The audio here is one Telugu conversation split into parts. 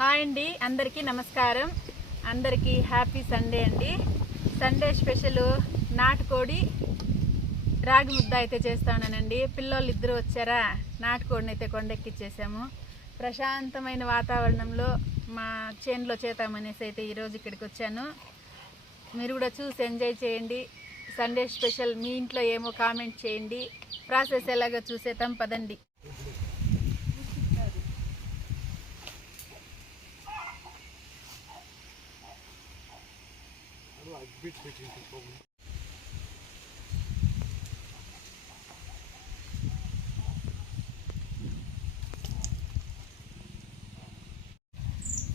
హాయ్ అండి, అందరికీ నమస్కారం. అందరికీ హ్యాపీ సండే అండి. సండే స్పెషల్ నాటుకోడి రాగి ముద్ద అయితే చేస్తానండి. పిల్లోళ్ళు ఇద్దరు వచ్చారా, నాటుకోడిని అయితే కొండెక్కిచ్చేసాము. ప్రశాంతమైన వాతావరణంలో మా చేనులో చేద్దామనేసి అయితే ఈరోజు ఇక్కడికి వచ్చాను. మీరు కూడా చూసి ఎంజాయ్ చేయండి. సండే స్పెషల్ మీ ఇంట్లో ఏమో కామెంట్ చేయండి. ప్రాసెస్ ఎలాగో చూసేద్దాం పదండి.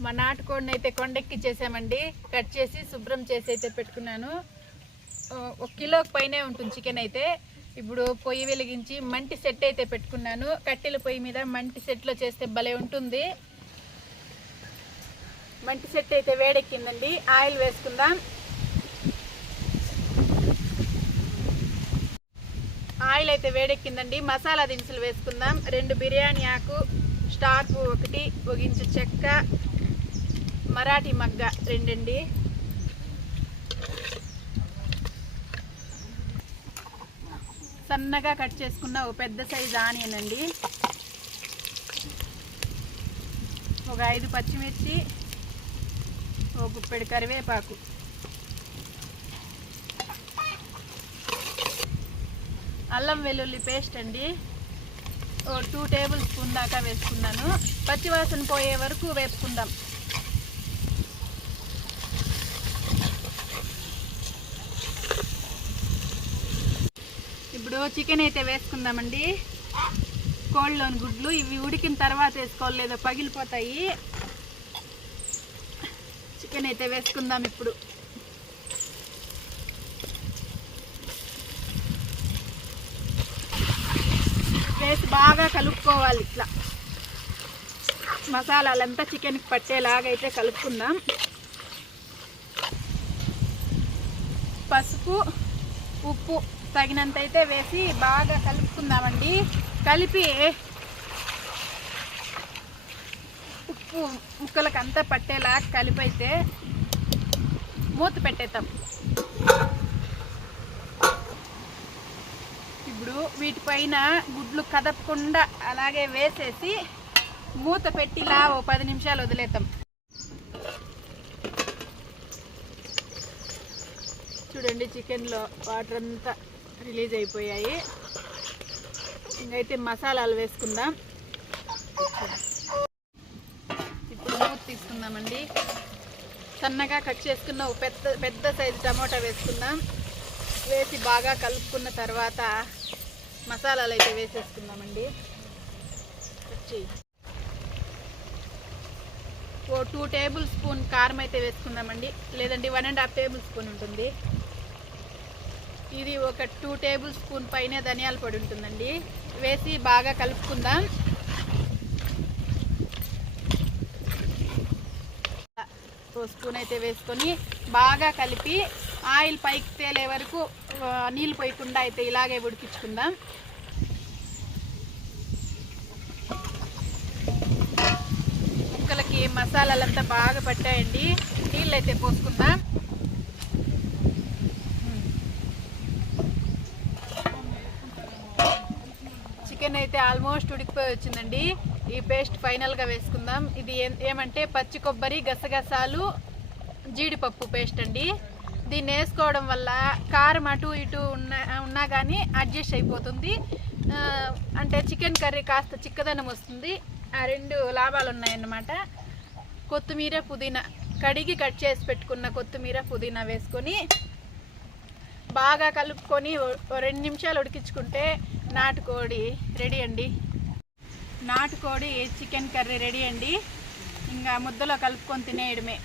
మా నాటుకోడిని అయితే కొండెక్కిచ్చేసామండి. కట్ చేసి శుభ్రం చేసి అయితే పెట్టుకున్నాను. 1 కిలోకి పైనే ఉంటుంది చికెన్ అయితే. ఇప్పుడు పొయ్యి వెలిగించి మంటి సెట్ అయితే పెట్టుకున్నాను. కట్టెల పొయ్యి మీద మంటి సెట్లో చేస్తే భలే ఉంటుంది. మంటి సెట్ అయితే వేడెక్కిందండి. ఆయిల్ వేసుకుందాం. ఆయిల్ అయితే వేడెక్కిందండి. మసాలా దినుసులు వేసుకుందాం. 2 బిర్యానీ ఆకు, స్టార్ పువ్వు 1, 1 ఇంచు చెక్క, మరాఠీ మగ్గ 2 అండి. సన్నగా కట్ చేసుకున్న ఒక పెద్ద సైజు ఆనియన్ అండి. ఒక 5 పచ్చిమిర్చి, ఒక గుప్పెడు కరివేపాకు, అల్లం వెల్లుల్లి పేస్ట్ అండి. 2 టేబుల్ స్పూన్ దాకా వేసుకున్నాను. పచ్చివాసన పోయే వరకు వేపుకుందాం. ఇప్పుడు చికెన్ అయితే వేసుకుందామండి. కోళ్ళలోని గుడ్లు ఇవి ఉడికిన తర్వాత వేసుకోవాలి, లేదో పగిలిపోతాయి. చికెన్ అయితే వేసుకుందాం. ఇప్పుడు వేసి బాగా కలుపుకోవాలి. ఇట్లా మసాలాలంతా చికెన్కి పట్టేలాగా అయితే కలుపుకుందాం. పసుపు, ఉప్పు తగినంత అయితే వేసి బాగా కలుపుకుందామండి. కలిపి ఉప్పు ముక్కలకు అంతా పట్టేలాగా కలిపైతే మూత పెట్టేద్దాం. ఇప్పుడు వీటిపైన గుడ్లు కదపకుండా అలాగే వేసేసి మూత పెట్టిలా 10 నిమిషాలు వదిలేద్దాం. చూడండి, చికెన్లో వాటర్ అంతా రిలీజ్ అయిపోయాయి. ఇంకైతే మసాలాలు వేసుకుందాం. ఇప్పుడు మూత తీసుకుందామండి. సన్నగా కట్ చేసుకున్న పెద్ద సైజు టమోటా వేసుకుందాం. వేసి బాగా కలుపుకున్న తర్వాత మసాలాలు అయితే వేసేసుకుందామండి. 2 టేబుల్ స్పూన్ కారం అయితే వేసుకుందామండి. లేదండి 1.5 టేబుల్ స్పూన్ ఉంటుంది. ఇది ఒక 2 టేబుల్ స్పూన్ పైన ధనియాల పొడి ఉంటుందండి. వేసి బాగా కలుపుకుందాం. స్పూన్ అయితే వేసుకొని బాగా కలిపి ఆయిల్ పైకి తేలే వరకు నీళ్ళు పోయకుండా అయితే ఇలాగే ఉడికించుకుందాం. ముక్కలకి మసాలాలంతా బాగా పట్టాయండి. నీళ్ళు అయితే పోసుకుందాం. చికెన్ అయితే ఆల్మోస్ట్ ఉడికిపోయి వచ్చిందండి. ఈ పేస్ట్ ఫైనల్గా వేసుకుందాం. ఇది ఏమంటే పచ్చి కొబ్బరి, గసగసాలు, జీడిపప్పు పేస్ట్ అండి. దీన్ని వేసుకోవడం వల్ల కారం అటు ఇటు ఉన్నా కానీ అడ్జస్ట్ అయిపోతుంది. అంటే చికెన్ కర్రీ కాస్త చిక్కదనం వస్తుంది. ఆ 2 లాభాలు ఉన్నాయన్నమాట. కొత్తిమీర, పుదీనా కడిగి కట్ చేసి పెట్టుకున్న కొత్తిమీర, పుదీనా వేసుకొని బాగా కలుపుకొని 2 నిమిషాలు ఉడికించుకుంటే నాటుకోడి రెడీ అండి. నాటుకోడి చికెన్ కర్రీ రెడీ అండి. ఇంకా ముద్దలో కలుపుకొని తినేయడమే.